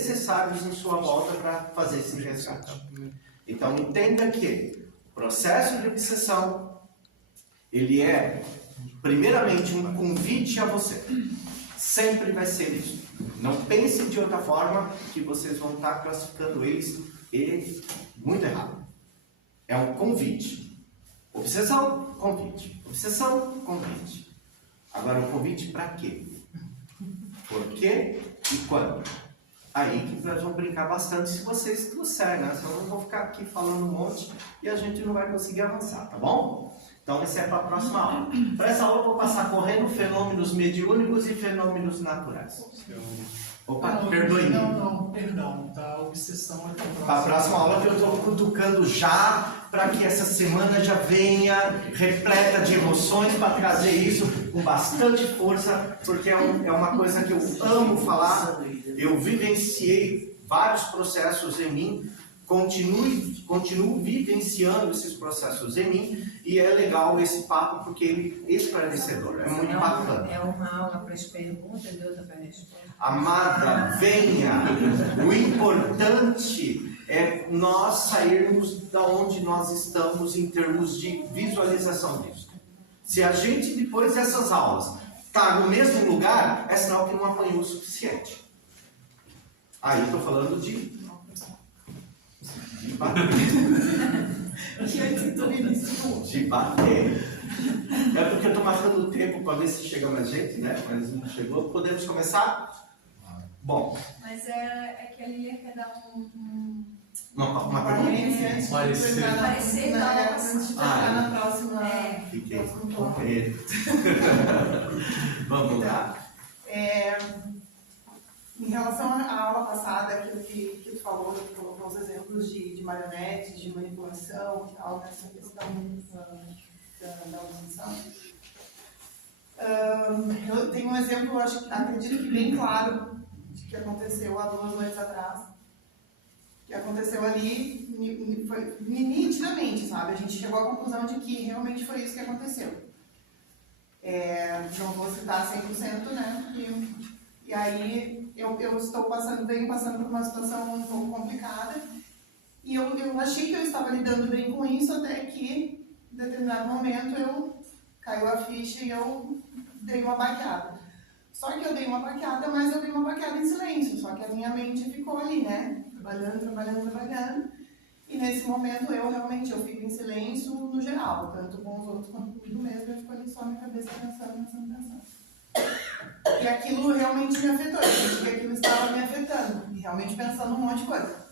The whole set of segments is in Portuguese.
necessários em sua volta para fazer esse resgate. Então entenda que o processo de obsessão, ele é primeiramente um convite a você. Sempre vai ser isso. Não pense de outra forma que vocês vão estar classificando eles e muito errado. É um convite. Obsessão, convite. Obsessão, convite. Agora o convite para quê? Por quê e quando? Aí que nós vamos brincar bastante se vocês trouxerem, né? Senão eu vou ficar aqui falando um monte e a gente não vai conseguir avançar, tá bom? Então esse é para a próxima aula. Para essa aula eu vou passar correndo fenômenos mediúnicos e fenômenos naturais. Opa, perdoe-me. Não, perdão. Tá, a obsessão é para a próxima aula que eu estou cutucando já, para que essa semana já venha repleta de emoções, para trazer isso com bastante força, porque é uma coisa que eu amo falar. Eu vivenciei vários processos em mim, continuo vivenciando esses processos em mim, e é legal esse papo porque ele é esclarecedor, é muito bacana. É uma aula para as perguntas e outra para a resposta. Amada, venha! O importante é nós sairmos da onde nós estamos em termos de visualização disso. Se a gente, depois dessas aulas, está no mesmo lugar, é sinal que não apanhou o suficiente. Aí estou falando de bater. De bater. É porque eu estou marcando o tempo para ver se chega mais gente, né? Mas não chegou. Podemos começar? Bom. Mas é que a Lilia quer dar uma pergunta? Parecer na próxima. Fiquei com medo. Vamos lá. Em relação à aula passada, aquilo que tu falou, tu colocou os exemplos de marionetes, de manipulação e tal, nessa questão da obsessão. Eu tenho um exemplo, acredito que bem claro, de que aconteceu há 2 noites atrás. Que aconteceu ali, foi nitidamente, sabe? A gente chegou à conclusão de que realmente foi isso que aconteceu. Não vou citar 100%, né? E aí eu venho passando por uma situação um pouco complicada, e eu achei que eu estava lidando bem com isso, até que em determinado momento caiu a ficha e eu dei uma baqueada. Só que eu dei uma baqueada, mas eu dei uma baqueada em silêncio, só que a minha mente ficou ali, né? Trabalhando. E nesse momento eu fico em silêncio no geral, tanto com os outros quanto comigo mesmo, eu fico ali só na cabeça pensando. E aquilo realmente me afetou, eu senti que aquilo estava me afetando, e realmente pensando um monte de coisa.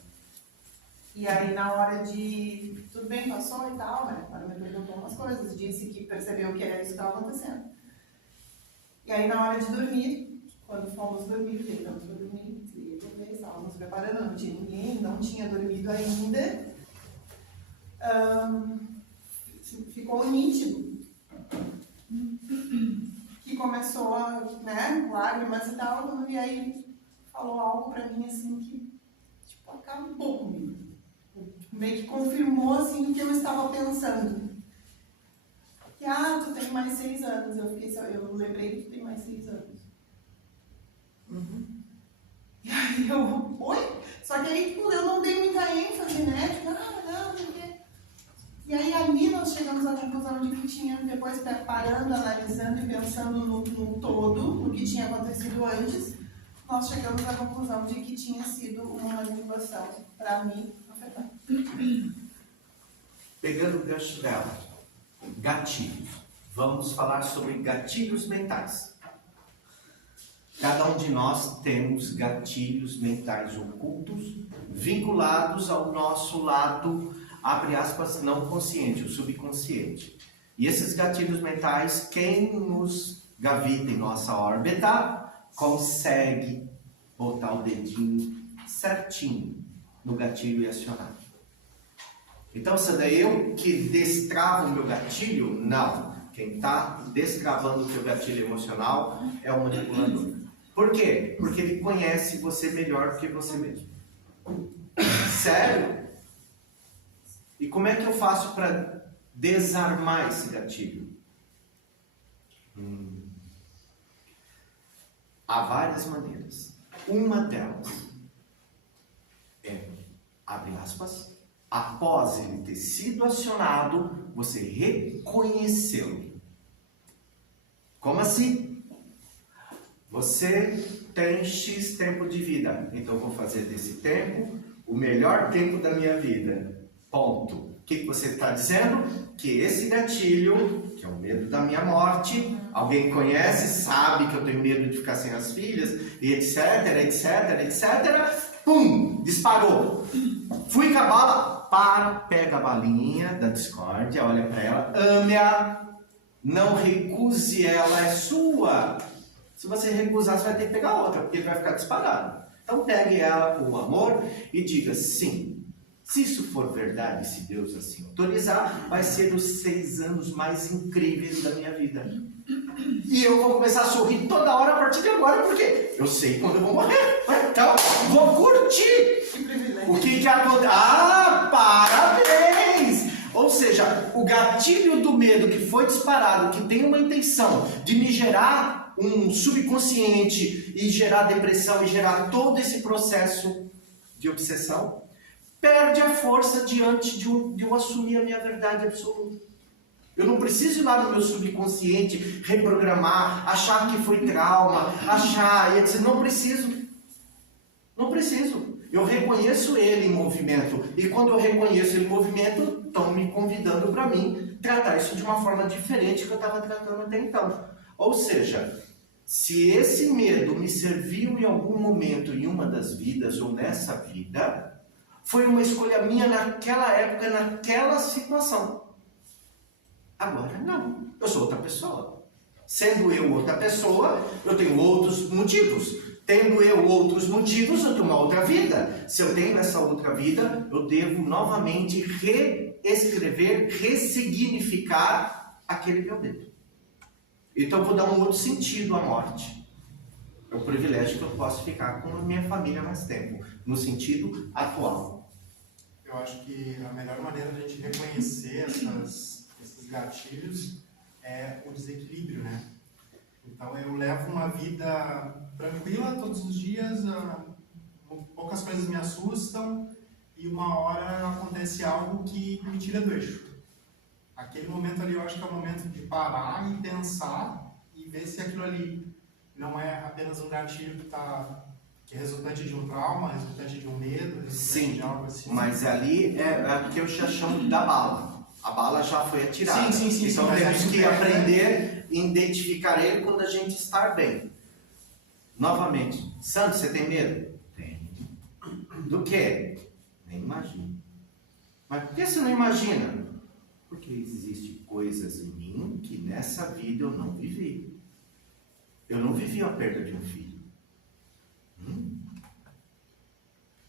E aí na hora de, tudo bem, passou e tal, né? Agora me perguntou umas coisas, disse que percebeu que era isso que estava acontecendo. E aí na hora de dormir, quando fomos dormir, deitamos para dormir, estávamos preparando, não tinha ninguém, não tinha dormido ainda. Ficou nítido que começou a, né, lágrimas e tal, e aí falou algo pra mim assim que, tipo, acabou comigo. Meio que confirmou assim o que eu estava pensando. Que, tu tem mais 6 anos. Eu lembrei que tu tem mais 6 anos. E aí oi? Só que aí, tipo, eu não dei muita ênfase, né? Tipo, não sei o quê. E aí ali nós chegamos à conclusão de que tinha, depois parando, analisando e pensando no todo, no que tinha acontecido antes, nós chegamos à conclusão de que tinha sido uma manipulação para me afetar. Pegando o gancho dela, gatilhos. Vamos falar sobre gatilhos mentais. Cada um de nós temos gatilhos mentais ocultos, vinculados ao nosso lado, abre aspas, não consciente, o subconsciente. E esses gatilhos mentais, quem nos gavita em nossa órbita, consegue botar o dedinho certinho no gatilho e acionar. Então, se é eu que destravo o meu gatilho? Não. Quem está destravando o seu gatilho emocional é o manipulador. Por quê? Porque ele conhece você melhor do que você mesmo. Sério? E como é que eu faço para desarmar esse gatilho? Há várias maneiras. Uma delas aspas, após ele ter sido acionado, você reconhecê-lo. Como assim? Você tem X tempo de vida, então eu vou fazer desse tempo o melhor tempo da minha vida. Ponto. O que você está dizendo? Que esse gatilho, que é o medo da minha morte, alguém conhece, sabe que eu tenho medo de ficar sem as filhas, e etc, etc, etc. Pum! Disparou. Fui com a bala, pega a balinha da discórdia, olha para ela, ame-a, não recuse ela, é sua. Se você recusar, você vai ter que pegar outra, porque ele vai ficar disparado. Então pegue ela com amor e diga sim. Se isso for verdade, se Deus assim autorizar, vai ser os 6 anos mais incríveis da minha vida. E eu vou começar a sorrir toda hora a partir de agora, porque eu sei quando eu vou morrer. Então, vou curtir. Que privilégio. O que acontece? Ah, parabéns! Ou seja, o gatilho do medo que foi disparado, que tem uma intenção de me gerar um subconsciente e gerar depressão e gerar todo esse processo de obsessão, perde a força diante de eu assumir a minha verdade absoluta. Eu não preciso ir lá no meu subconsciente, reprogramar, achar que foi trauma, achar, etc. Não preciso. Não preciso. Eu reconheço ele em movimento. E quando eu reconheço ele em movimento, estão me convidando para mim tratar isso de uma forma diferente que eu estava tratando até então. Ou seja, se esse medo me serviu em algum momento em uma das vidas ou nessa vida, foi uma escolha minha naquela época, naquela situação. Agora não, eu sou outra pessoa. Sendo eu outra pessoa, eu tenho outros motivos. Tendo eu outros motivos, eu tenho uma outra vida. Se eu tenho essa outra vida, eu devo novamente reescrever, ressignificar aquele meu medo. Então eu vou dar um outro sentido à morte. É o privilégio que eu posso ficar com a minha família mais tempo, no sentido atual. Eu acho que a melhor maneira de a gente reconhecer esses gatilhos é o desequilíbrio, né? Então eu levo uma vida tranquila todos os dias, poucas coisas me assustam e uma hora acontece algo que me tira do eixo. Aquele momento ali eu acho que é o momento de parar e pensar e ver se aquilo ali não é apenas um gatilho que é resultante de um trauma, resultante de um medo, resultante de algo assim. Mas ali é o que eu já chamo da bala. A bala já foi atirada. Sim, então mas temos que é, aprender a identificar ele quando a gente está bem. Novamente, Sandro, você tem medo? Tenho. Do quê? Nem imagino. Mas por que você não imagina? Porque existem coisas em mim que nessa vida eu não vivi. Eu não vivi a perda de um filho.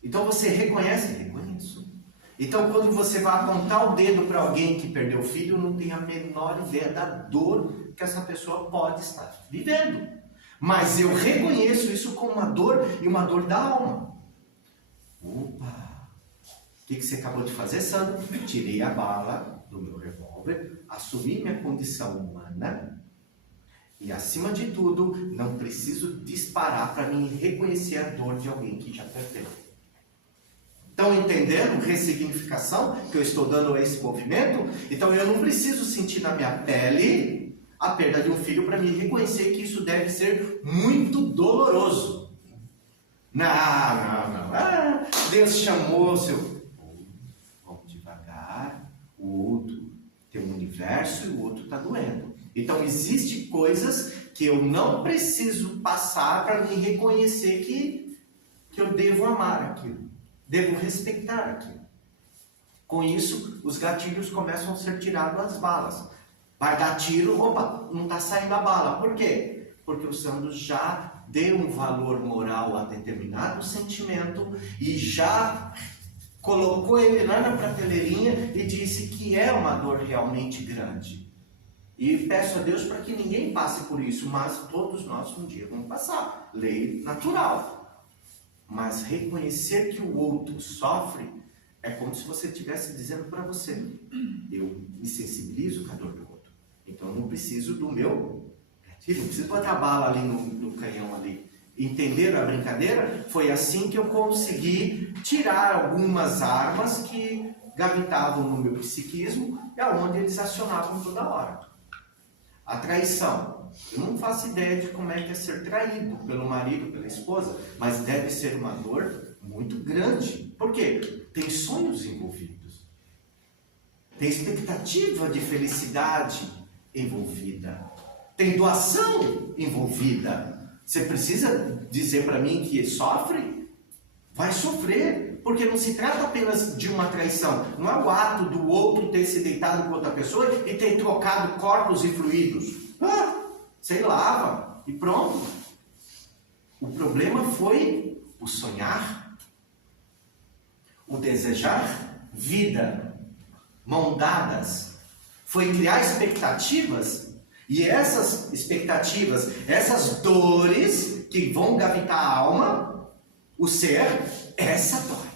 Então você reconhece? Reconheço. Então quando você vai apontar o dedo para alguém que perdeu o filho, não tem a menor ideia da dor que essa pessoa pode estar vivendo. Mas eu reconheço isso como uma dor e uma dor da alma. Opa! O que você acabou de fazer, Sandro? Tirei a bala do meu revólver, assumi minha condição humana e, acima de tudo, não preciso disparar para mim reconhecer a dor de alguém que já perdeu. Estão entendendo? Ressignificação que eu estou dando a esse movimento? Então eu não preciso sentir na minha pele a perda de um filho para me reconhecer que isso deve ser muito doloroso. Não. Deus chamou seu... Vamos devagar. O outro tem um universo e o outro está doendo. Então existem coisas que eu não preciso passar para me reconhecer que eu devo amar aquilo. Devo respeitar aquilo. Com isso, os gatilhos começam a ser tirados das balas. Vai dar tiro, opa, não está saindo a bala. Por quê? Porque o Sandro já deu um valor moral a determinado sentimento e já colocou ele lá na prateleirinha e disse que é uma dor realmente grande. E peço a Deus para que ninguém passe por isso, mas todos nós um dia vamos passar. Lei natural. Mas reconhecer que o outro sofre é como se você estivesse dizendo para você: eu me sensibilizo com a dor do outro. Então eu não preciso do meu gatilho, não preciso botar bala ali no canhão ali. Entenderam a brincadeira? Foi assim que eu consegui tirar algumas armas que gravitavam no meu psiquismo e aonde eles acionavam toda hora. A traição. Eu não faço ideia de como é que é ser traído pelo marido, pela esposa, mas deve ser uma dor muito grande. Por quê? Tem sonhos envolvidos. Tem expectativa de felicidade envolvida. Tem doação envolvida. Você precisa dizer para mim que sofre? Vai sofrer, porque não se trata apenas de uma traição. Não é o ato do outro ter se deitado com outra pessoa e ter trocado corpos e fluidos. Você lava e pronto. O problema foi o sonhar, o desejar vida, mão dadas. Foi criar expectativas. E essas expectativas, essas dores que vão gravitar a alma, o ser, essa dói.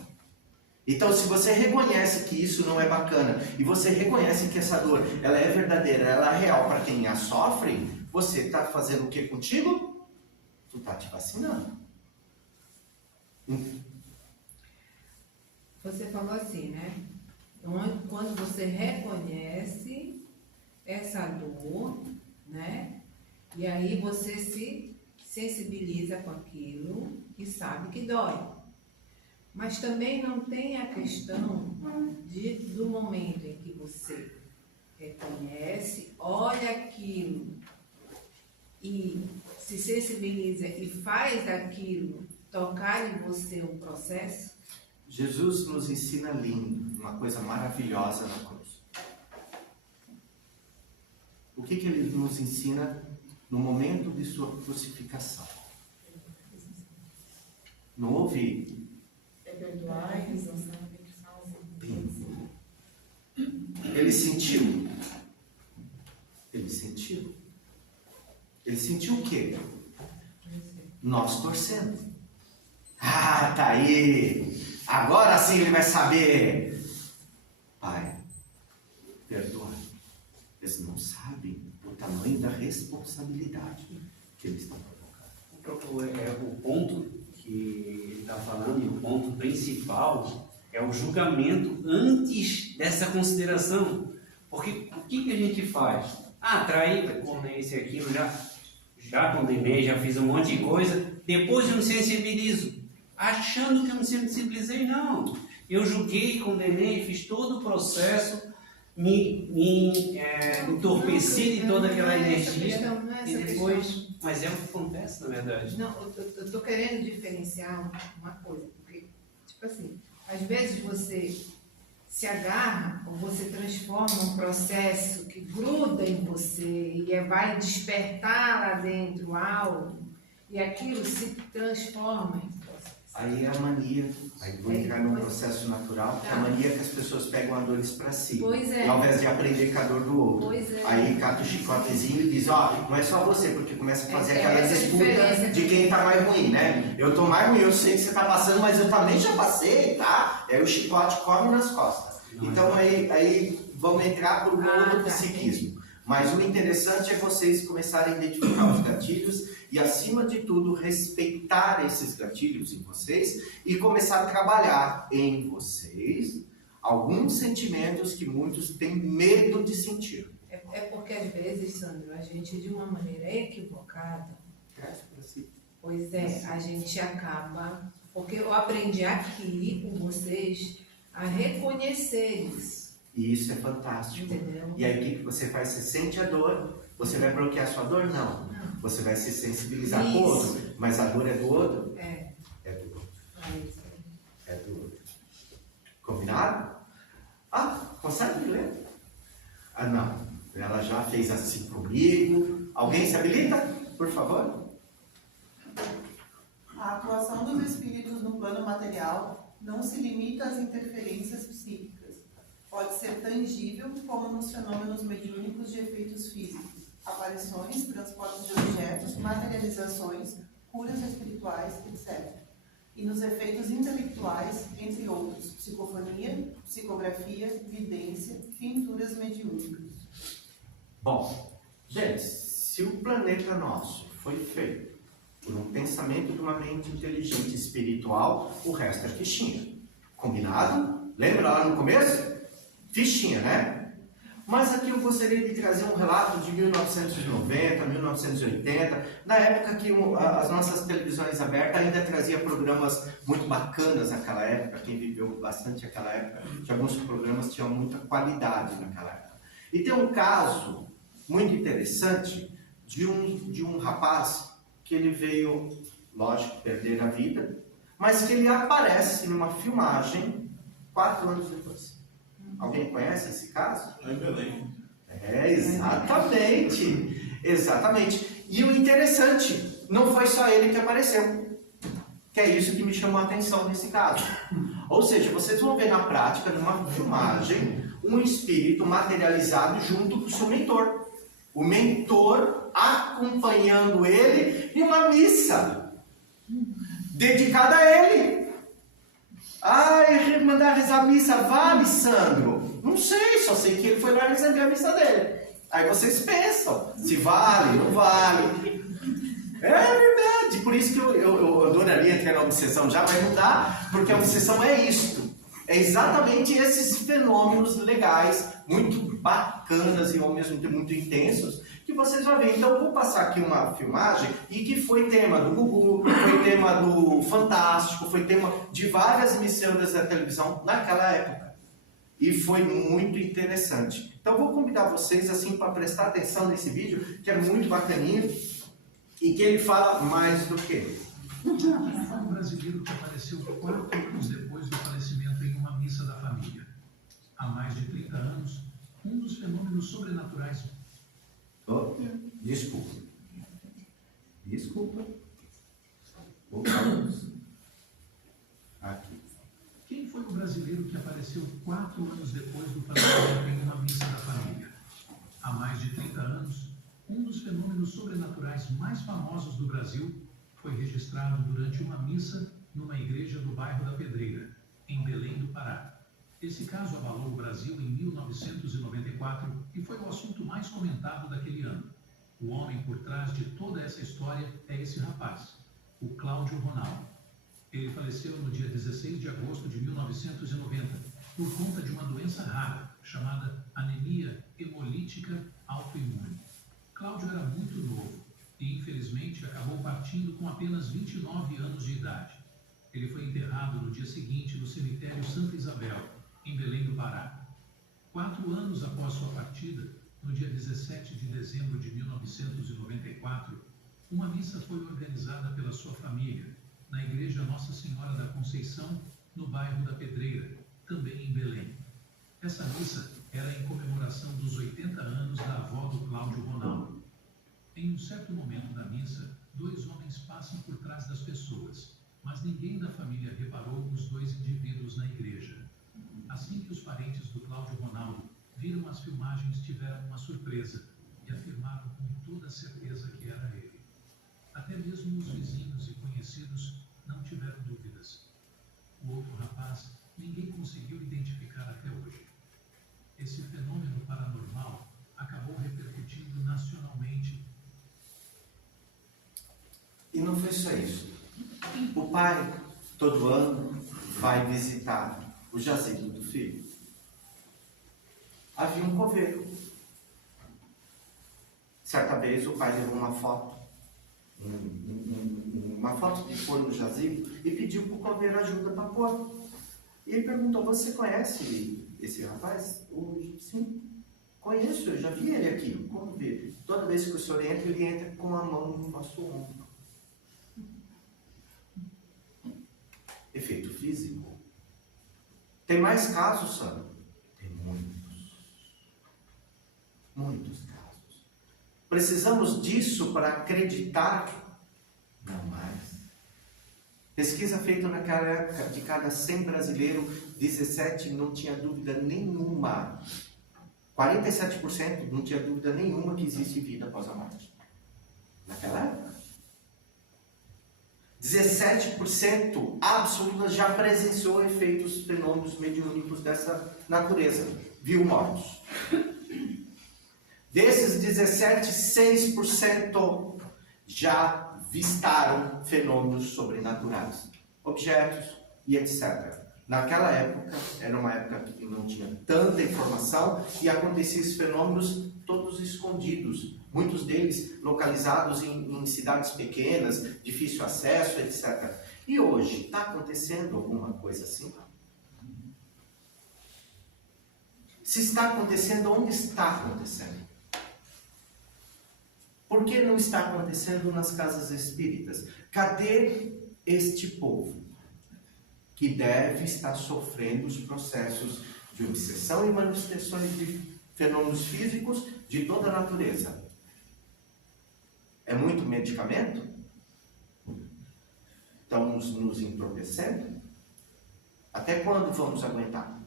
Então, se você reconhece que isso não é bacana, e você reconhece que essa dor, ela é verdadeira, ela é real para quem a sofre, você está fazendo o que contigo? Tu está te vacinando. Você falou assim, né? Quando você reconhece essa dor, né? E aí você se sensibiliza com aquilo e sabe que dói. Mas também não tem a questão do momento em que você reconhece, olha aquilo e se sensibiliza e faz daquilo tocar em você um processo. Jesus nos ensina lindo, uma coisa maravilhosa na cruz. O que ele nos ensina no momento de sua crucificação? Não ouvi. Perdoai-nos, não sabem o que fazem. Ele sentiu. Ele sentiu. Ele sentiu o quê? Nós torcendo. Ah, tá aí. Agora sim ele vai saber. Pai, perdoa. Eles não sabem o tamanho da responsabilidade que eles estão provocando. O ponto que ele está falando, e o ponto principal, é o julgamento antes dessa consideração. Porque o que a gente faz? Traída, condenei isso e aquilo, já condenei, já fiz um monte de coisa, depois eu me sensibilizo, achando que eu me sensibilizei, não. Eu julguei, condenei, fiz todo o processo, me entorpeci de toda aquela energia e depois... Mas é o que acontece, na verdade. Não, eu estou querendo diferenciar uma coisa, porque, tipo assim, às vezes você se agarra ou você transforma um processo que gruda em você e vai despertar lá dentro algo e aquilo se transforma em processo. Aí é a mania. Aí vou entrar num processo natural, que é a mania que as pessoas pegam a dores para si. Pois é. Ao invés de aprender com a dor do outro. Pois é. Aí cata o chicotezinho e diz, não é só você, porque começa a fazer aquela essa disputa diferença. de quem tá mais ruim, né? Eu tô mais ruim, eu sei que você tá passando, mas eu também já passei, tá? Aí o chicote come nas costas. Então aí vamos entrar por um outro psiquismo. Mas o interessante é vocês começarem a identificar os gatilhos e, acima de tudo, respeitar esses gatilhos em vocês e começar a trabalhar em vocês alguns sentimentos que muitos têm medo de sentir. É porque, às vezes, Sandro, a gente, de uma maneira equivocada, pois é, a gente acaba... Porque eu aprendi aqui com vocês a reconhecer isso. E isso é fantástico. Entendeu? E aí o que você faz? Você sente a dor, você vai bloquear a sua dor? Não. Você vai se sensibilizar com o outro, mas a dor é do outro? É. É do outro. É do outro. Combinado? Consegue ler? Não. Ela já fez assim comigo. Alguém se habilita? Por favor. A atuação dos espíritos no plano material não se limita às interferências psíquicas. Pode ser tangível, como nos fenômenos mediúnicos de efeitos físicos, aparições, transportes de objetos, materializações, curas espirituais, etc. E nos efeitos intelectuais, entre outros, psicofonia, psicografia, vidência, pinturas mediúnicas. Bom, gente, se o planeta nosso foi feito por um pensamento de uma mente inteligente espiritual, o resto é fichinha. Combinado? Lembra lá no começo? Fichinha, né? Mas aqui eu gostaria de trazer um relato de 1990, 1980, na época que as nossas televisões abertas ainda trazia programas muito bacanas naquela época, quem viveu bastante naquela época, tinha alguns programas que tinham muita qualidade naquela época. E tem um caso muito interessante de um rapaz que ele veio, lógico, perder a vida, mas que ele aparece numa filmagem 4 anos depois. Alguém conhece esse caso? Lá em Belém. Exatamente. Exatamente. E o interessante, não foi só ele que apareceu. Que é isso que me chamou a atenção nesse caso. Ou seja, vocês vão ver na prática, numa filmagem, um espírito materializado junto com o seu mentor. O mentor acompanhando ele em uma missa dedicada a ele. Mandar rezar a missa, vale, Sandro? Não sei, só sei que ele foi lá receber a missa dele. Aí vocês pensam, se vale, não vale. É verdade, por isso que eu adoraria entrar na obsessão já, mas não dá, porque a obsessão é isto. É exatamente esses fenômenos legais, muito bacanas e ao mesmo tempo muito intensos, que vocês vão ver. Então eu vou passar aqui uma filmagem e que foi tema do Gugu, foi tema do Fantástico, foi tema de várias emissoras da televisão naquela época. E foi muito interessante. Então eu vou convidar vocês assim para prestar atenção nesse vídeo, que é muito bacaninho e que ele fala mais do que. Um brasileiro que apareceu 4 anos depois do falecimento em uma missa da família. Há mais de 30 anos, um dos fenômenos sobrenaturais. Desculpa. Aqui. Quem foi o brasileiro que apareceu 4 anos depois do falecimento em uma missa da família? Há mais de 30 anos, um dos fenômenos sobrenaturais mais famosos do Brasil foi registrado durante uma missa numa igreja do bairro da Pedreira, em Belém do Pará. Esse caso abalou o Brasil em 1994 e foi o assunto mais comentado daquele ano. O homem por trás de toda essa história é esse rapaz, o Cláudio Ronaldo. Ele faleceu no dia 16 de agosto de 1990 por conta de uma doença rara chamada anemia hemolítica autoimune. Cláudio era muito novo e, infelizmente, acabou partindo com apenas 29 anos de idade. Ele foi enterrado no dia seguinte no cemitério Santa Isabel, em Belém do Pará. 4 anos após sua partida, no dia 17 de dezembro de 1994, uma missa foi organizada pela sua família, na Igreja Nossa Senhora da Conceição, no bairro da Pedreira, também em Belém. Essa missa era em comemoração dos 80 anos da avó do Cláudio Ronaldo. Em um certo momento da missa, 2 homens passam por trás das pessoas, mas ninguém da família reparou os 2 indivíduos na igreja. Assim que os parentes do Cláudio Ronaldo viram as filmagens, tiveram uma surpresa e afirmaram com toda certeza que era ele. Até mesmo os vizinhos e conhecidos não tiveram dúvidas. O outro rapaz ninguém conseguiu identificar até hoje. Esse fenômeno paranormal acabou repercutindo nacionalmente. E não foi só isso. O pai, todo ano, vai visitar o jazigo do filho. Havia um coveiro. Certa vez o pai levou uma foto, uma foto de pôr no jazigo e pediu para o coveiro ajuda para pôr. E ele perguntou, você conhece esse rapaz? Sim, conheço, eu já vi ele aqui. Como vê? Toda vez que o senhor entra, ele entra com a mão no nosso ombro. Efeito físico. Tem mais casos, Sandro? Tem muitos. Muitos casos. Precisamos disso para acreditar? Não mais. Pesquisa feita naquela época, de cada 100 brasileiros, 17 não tinha dúvida nenhuma. 47% não tinha dúvida nenhuma que existe vida após a morte. Naquela época. 17% absoluta já presenciou efeitos, fenômenos mediúnicos dessa natureza. Viu mortos. Desses 17, 6% já avistaram fenômenos sobrenaturais, objetos e etc. Naquela época, era uma época que não tinha tanta informação e aconteciam esses fenômenos todos escondidos, muitos deles localizados em cidades pequenas, difícil acesso, etc. E hoje, está acontecendo alguma coisa assim? Se está acontecendo, onde está acontecendo? Por que não está acontecendo nas casas espíritas? Cadê este povo que deve estar sofrendo os processos de obsessão e manifestações de fenômenos físicos de toda a natureza? É muito medicamento? Estamos nos entorpecendo? Até quando vamos aguentar?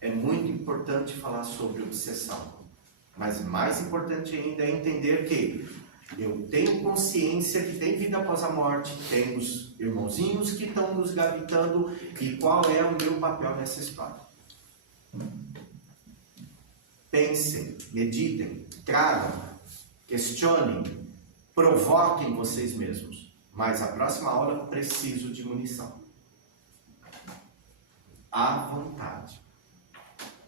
É muito importante falar sobre obsessão, mas mais importante ainda é entender que eu tenho consciência que tem vida após a morte, tem os irmãozinhos que estão nos gravitando e qual é o meu papel nessa história. Pensem, meditem, tragam, questionem, provoquem vocês mesmos. Mas a próxima aula eu preciso de munição. À vontade.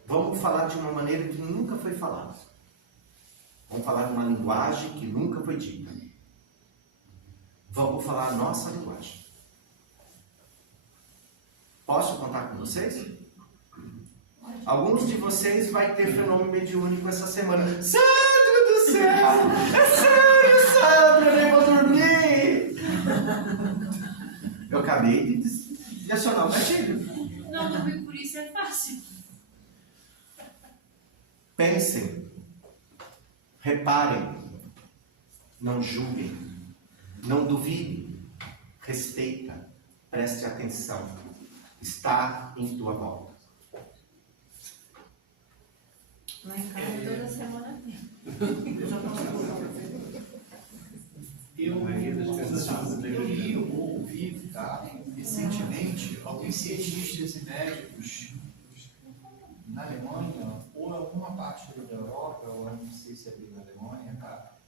Vamos falar de uma maneira que nunca foi falada. Vamos falar de uma linguagem que nunca foi dita. Vamos falar a nossa linguagem. Posso contar com vocês? Alguns de vocês vai ter fenômeno mediúnico essa semana. Sandro do céu! É sério, Sandro! Eu nem vou dormir! Eu acabei de acionar o gatilho. Não dormir por isso é fácil. Pensem, reparem, não julguem, não duvidem, respeita, preste atenção, está em tua volta. Lá em casa toda semana tem. Eu li ou ouvi, tá, recentemente, alguns cientistas e médicos na Alemanha, ou em alguma parte da Europa, ou eu não sei se é bem na Alemanha, tá,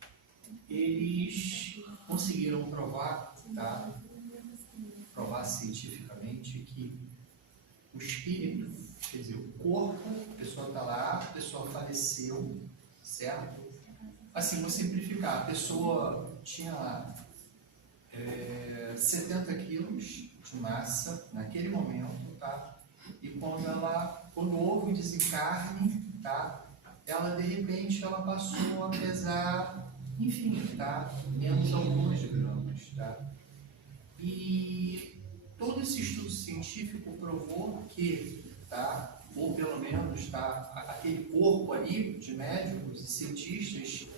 eles conseguiram provar, tá, provar cientificamente que o espírito, quer dizer, o corpo, a pessoa está lá, a pessoa faleceu, certo? Assim, vou simplificar, a pessoa tinha 70 quilos de massa naquele momento, tá? E quando houve o desencarne, tá? Ela, de repente, ela passou a pesar, enfim, tá? Menos alguns gramas, tá? E todo esse estudo científico provou que, tá? Ou pelo menos, tá? Aquele corpo ali de médicos e cientistas,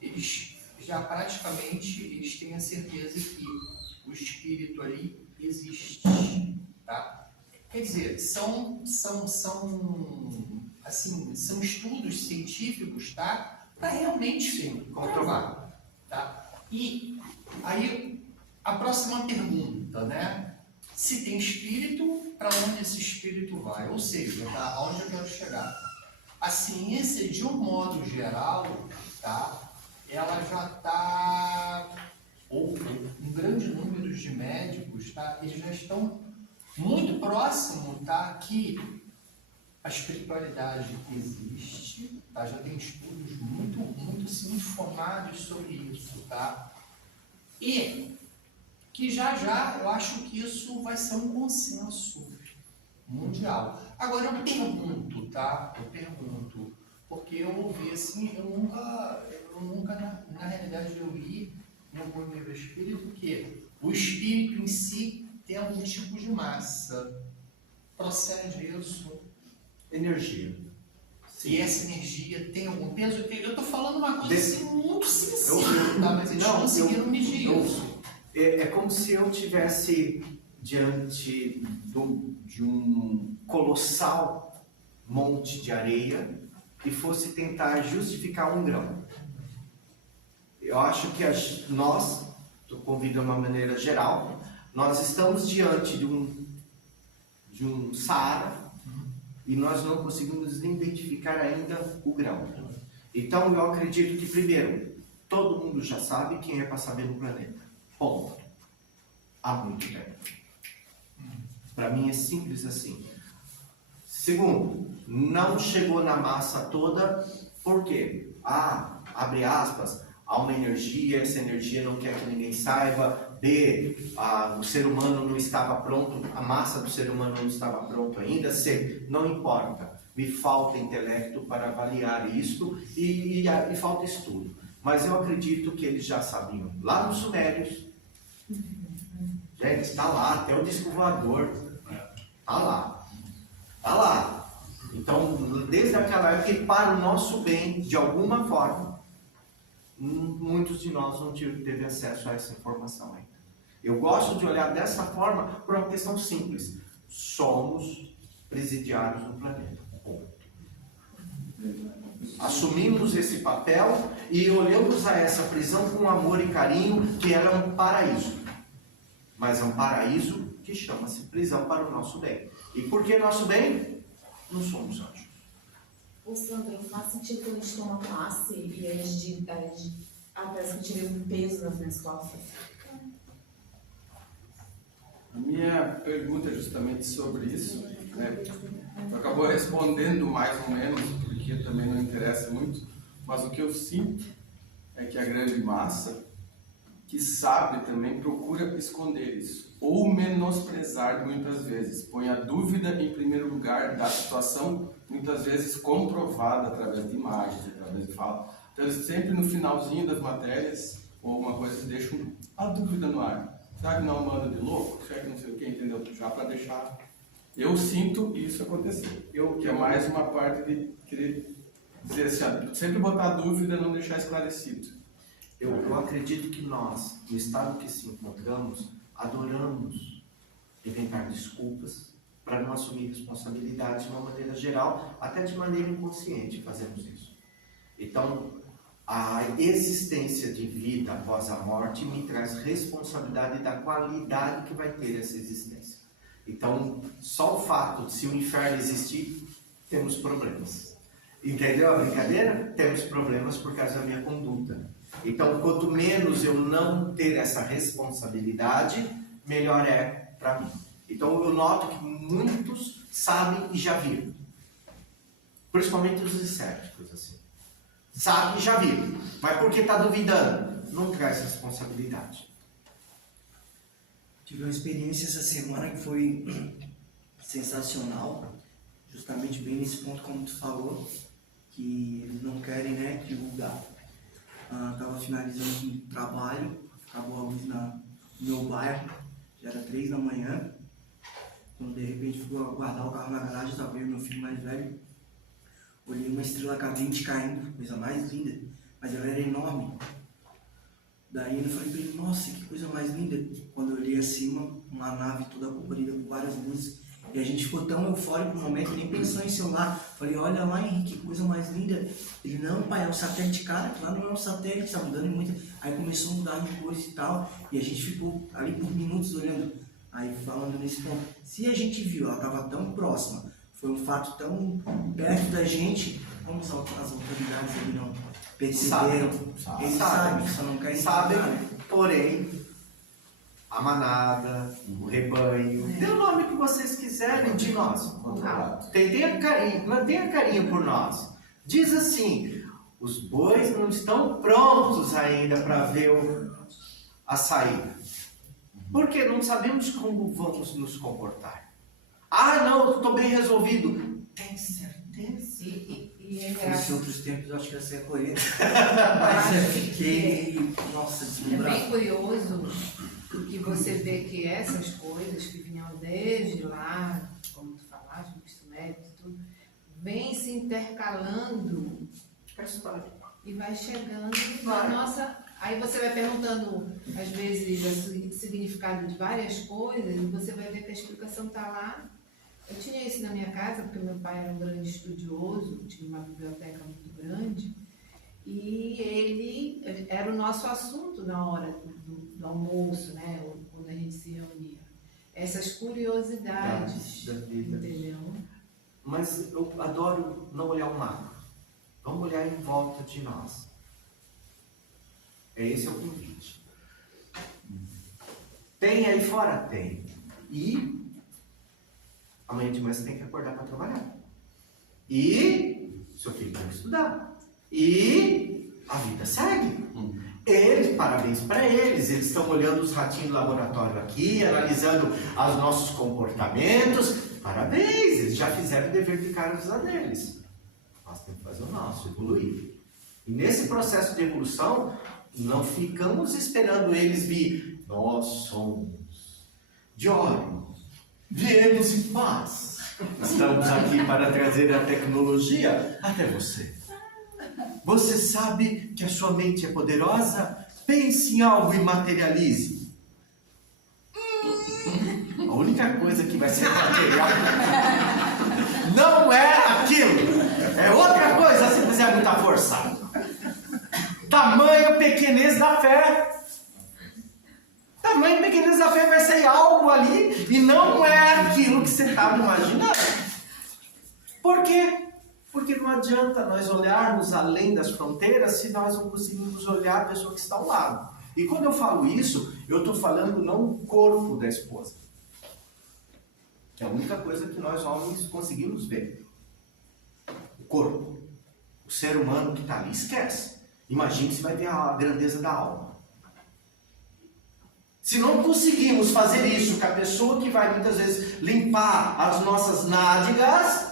eles já praticamente eles têm a certeza que o espírito ali existe, tá? Quer dizer, são estudos científicos, tá? Para realmente comprovar, tá? E aí a próxima pergunta, né? Se tem espírito, para onde esse espírito vai? Ou seja, tá? Aonde eu quero chegar? A ciência, de um modo geral, tá? Ela já está, ou um grande número de médicos, tá? Eles já estão muito próximos, tá? Que a espiritualidade existe, tá? Já tem estudos muito assim, informados sobre isso, tá? E que já eu acho que isso vai ser um consenso mundial. Agora eu pergunto, tá? Porque eu ouvi assim, eu nunca na realidade eu li em algum livro espírito que o espírito em si tem algum tipo de massa. Procede isso? Energia. E essa energia tem algum peso? Eu estou falando uma coisa assim, muito sensível, tá? Mas eles conseguiram medir isso. É como se eu tivesse diante de um colossal monte de areia e fosse tentar justificar um grão. Eu acho que nós, estou convidando de uma maneira geral, nós estamos diante de um Saara e nós não conseguimos identificar ainda o grão. Então eu acredito que primeiro todo mundo já sabe quem é para saber no planeta. Ponto. Há muito tempo. Para mim é simples assim. Segundo, não chegou na massa toda, por quê? Abre aspas, há uma energia, essa energia não quer que ninguém saiba. B, o ser humano não estava pronto, a massa do ser humano não estava pronto ainda. C, não importa, me falta intelecto para avaliar isto e falta estudo. Mas eu acredito que eles já sabiam. Lá nos Sumérios, gente, está lá, até o disco voador, está lá. Está lá. Então, desde aquela época, e para o nosso bem, de alguma forma, muitos de nós não teve acesso a essa informação ainda. Eu gosto de olhar dessa forma por uma questão simples. Somos presidiários do planeta. Ponto. Assumimos esse papel e olhamos a essa prisão com amor e carinho, que ela é um paraíso. Mas é um paraíso que chama-se prisão para o nosso bem. E por que nosso bem? Não somos anjos. Ô Sandro, faz sentido quando a gente toma passe e a gente parece que eu tirei um peso nas minhas costas. A minha pergunta é justamente sobre isso, né? Tu acabou respondendo mais ou menos, porque também não interessa muito, mas o que eu sinto é que a grande massa, que sabe também, procura esconder isso, ou menosprezar muitas vezes, põe a dúvida em primeiro lugar da situação, muitas vezes comprovada através de imagens, através de fala. Então eles sempre no finalzinho das matérias, ou alguma coisa, eles deixam a dúvida no ar. Será que não é um bando de louco? Será que não sei o que, entendeu? Já para deixar... Eu sinto isso acontecer. Que é mais uma parte de querer dizer assim, sempre botar dúvida e não deixar esclarecido. Eu acredito que nós, no estado que se encontramos, adoramos inventar desculpas para não assumir responsabilidade de uma maneira geral, até de maneira inconsciente fazemos isso. Então, a existência de vida após a morte me traz responsabilidade da qualidade que vai ter essa existência. Então, só o fato de se o inferno existir, temos problemas. Entendeu a brincadeira? Temos problemas por causa da minha conduta. Então, quanto menos eu não ter essa responsabilidade, melhor é para mim. Então, eu noto que muitos sabem e já viram. Principalmente os escépticos, assim. Sabe e já viram. Mas por que está duvidando? Não traz responsabilidade. Tive uma experiência essa semana que foi sensacional. Justamente bem nesse ponto como tu falou. Que eles não querem, né, divulgar. Estava finalizando um trabalho, acabou a luz no meu bairro, já era 3 da manhã, quando de repente fui guardar o carro na garagem, estava eu e meu filho mais velho, olhei uma estrela cadente caindo, coisa mais linda, mas ela era enorme. Daí eu falei para ele, nossa, que coisa mais linda. Quando eu olhei acima, uma nave toda cobrida com várias luzes, e a gente ficou tão eufórico no momento, nem pensou em celular. Falei, olha lá, Henrique, que coisa mais linda. Ele, não, pai, é um satélite, cara, que lá não é um satélite, tá mudando muito. Aí começou a mudar de cores e tal, e a gente ficou ali por minutos olhando. Aí falando nesse ponto, se a gente viu, ela estava tão próxima, foi um fato tão perto da gente, como as autoridades ali não perceberam. Eles sabem, só não querem sabem, né? Porém, a manada, o rebanho, dê o nome que vocês quiserem de nós. Mantenha carinho por nós. Diz assim, os bois não estão prontos ainda para ver a saída. Porque não sabemos como vamos nos comportar. Ah, não, eu estou bem resolvido. Tem certeza? E é Nesses engraçado. outros tempos eu acho que ia ser coerente. Mas eu fiquei, nossa, É deslumbrado. bem curioso que você vê que essas coisas que vinham desde lá, como tu falaste, no Sumérios e tudo, vem se intercalando A história. e vai chegando na nossa... Aí você vai perguntando, às vezes, o significado de várias coisas, e você vai ver que a explicação está lá. Eu tinha isso na minha casa, porque meu pai era um grande estudioso, tinha uma biblioteca muito grande, e ele era o nosso assunto na hora do almoço, né, quando a gente se reunia. Essas curiosidades, Da vida. entendeu? Mas eu adoro não olhar o macro. Vamos olhar em volta de nós. Esse é o convite. Tem aí fora? Tem. E amanhã de manhã você tem que acordar para trabalhar. E seu filho tem que estudar. E a vida segue. Eles, parabéns para eles estão olhando os ratinhos do laboratório aqui, analisando os nossos comportamentos. Parabéns, eles já fizeram o dever de casa deles. Nós temos que fazer o nosso, evoluir. E nesse processo de evolução, não ficamos esperando eles vir. Nós somos de óleo, viemos em paz. Estamos aqui para trazer a tecnologia até você. Você sabe que a sua mente é poderosa? Pense em algo e materialize. A única coisa que vai ser material não é aquilo. É outra coisa se fizer muita força. Tamanho pequenez da fé. Tamanho pequenez da fé vai sair algo ali e não é aquilo que você estava imaginando. Por quê? Porque não adianta nós olharmos além das fronteiras se nós não conseguimos olhar a pessoa que está ao lado. E quando eu falo isso, eu estou falando não o corpo da esposa. Que é a única coisa que nós homens conseguimos ver. O corpo. O ser humano que está ali. Esquece. Imagine se vai ver a grandeza da alma. Se não conseguimos fazer isso com a pessoa que vai muitas vezes limpar as nossas nádegas,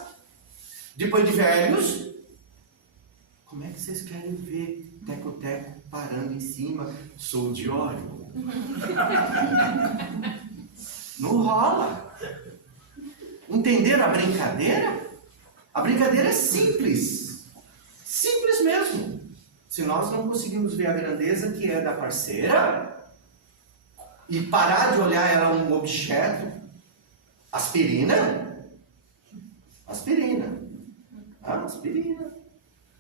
depois de velhos, como é que vocês querem ver teco-teco parando em cima? Sou de óleo. Não rola. Entenderam a brincadeira? A brincadeira é simples. Simples mesmo. Se nós não conseguimos ver a grandeza que é da parceira e parar de olhar ela um objeto, aspirina,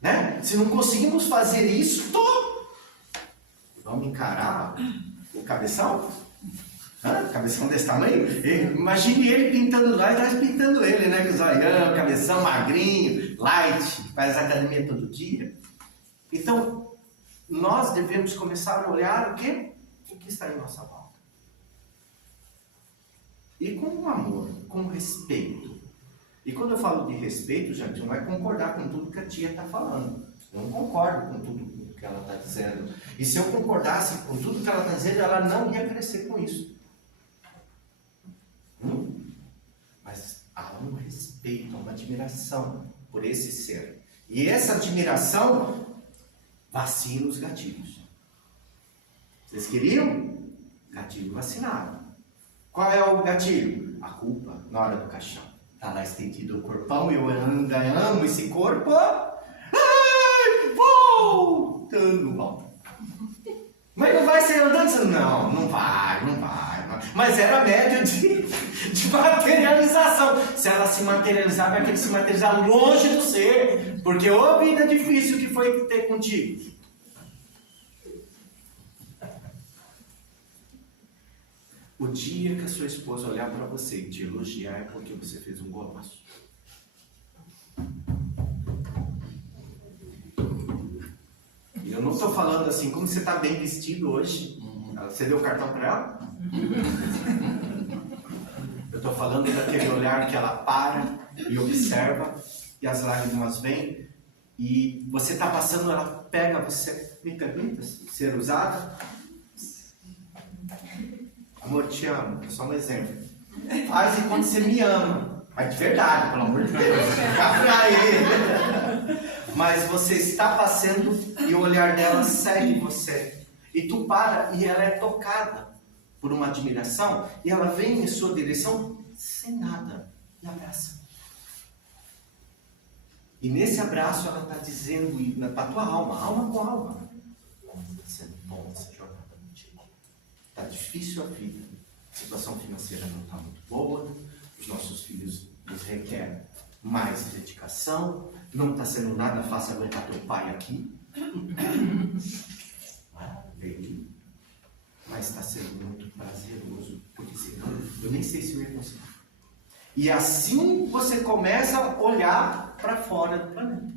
né? Se não conseguimos fazer isso, vamos encarar o cabeção? Cabeção desse tamanho? Imagine ele pintando lá e nós pintando ele, né? Com os olhão, cabeção magrinho, light, faz academia todo dia. Então, nós devemos começar a olhar o quê? O que está em nossa volta. E com amor, com respeito. E quando eu falo de respeito, gente, não é concordar com tudo que a tia está falando. Eu não concordo com tudo que ela está dizendo. E se eu concordasse com tudo que ela está dizendo, ela não ia crescer com isso. Mas há um respeito, uma admiração por esse ser. E essa admiração vacina os gatilhos. Vocês queriam? Gatilho vacinado. Qual é o gatilho? A culpa na hora do caixão. Está lá estendido o corpão, eu ainda amo esse corpo. Ai, voltando mal. Mas não vai ser andando? Não, não vai. Mas era médio de materialização. Se ela se materializar, vai querer se materializar longe do ser. Porque ô vida difícil que foi ter contigo. O dia que a sua esposa olhar para você e te elogiar é porque você fez um golaço. E eu não estou falando assim, como você está bem vestido hoje. Você deu o cartão para ela? Eu estou falando daquele olhar que ela para e observa e as lágrimas vêm e você está passando, ela pega você. Me permita ser usada? Amor, te amo. É só um exemplo. Faz enquanto você me ama. Mas de verdade, pelo amor de Deus. Mas você está passando e o olhar dela segue você. E tu para e ela é tocada por uma admiração e ela vem em sua direção sem nada e abraça. E nesse abraço ela está dizendo para a tua alma, alma com alma, como está sendo bom essa jornada contigo. Está difícil a vida, a situação financeira não está muito boa, os nossos filhos nos requerem mais dedicação, não está sendo nada fácil aguentar teu pai aqui. Mas está sendo muito prazeroso, porque senão eu nem sei se eu ia conseguir. E assim você começa a olhar para fora do planeta.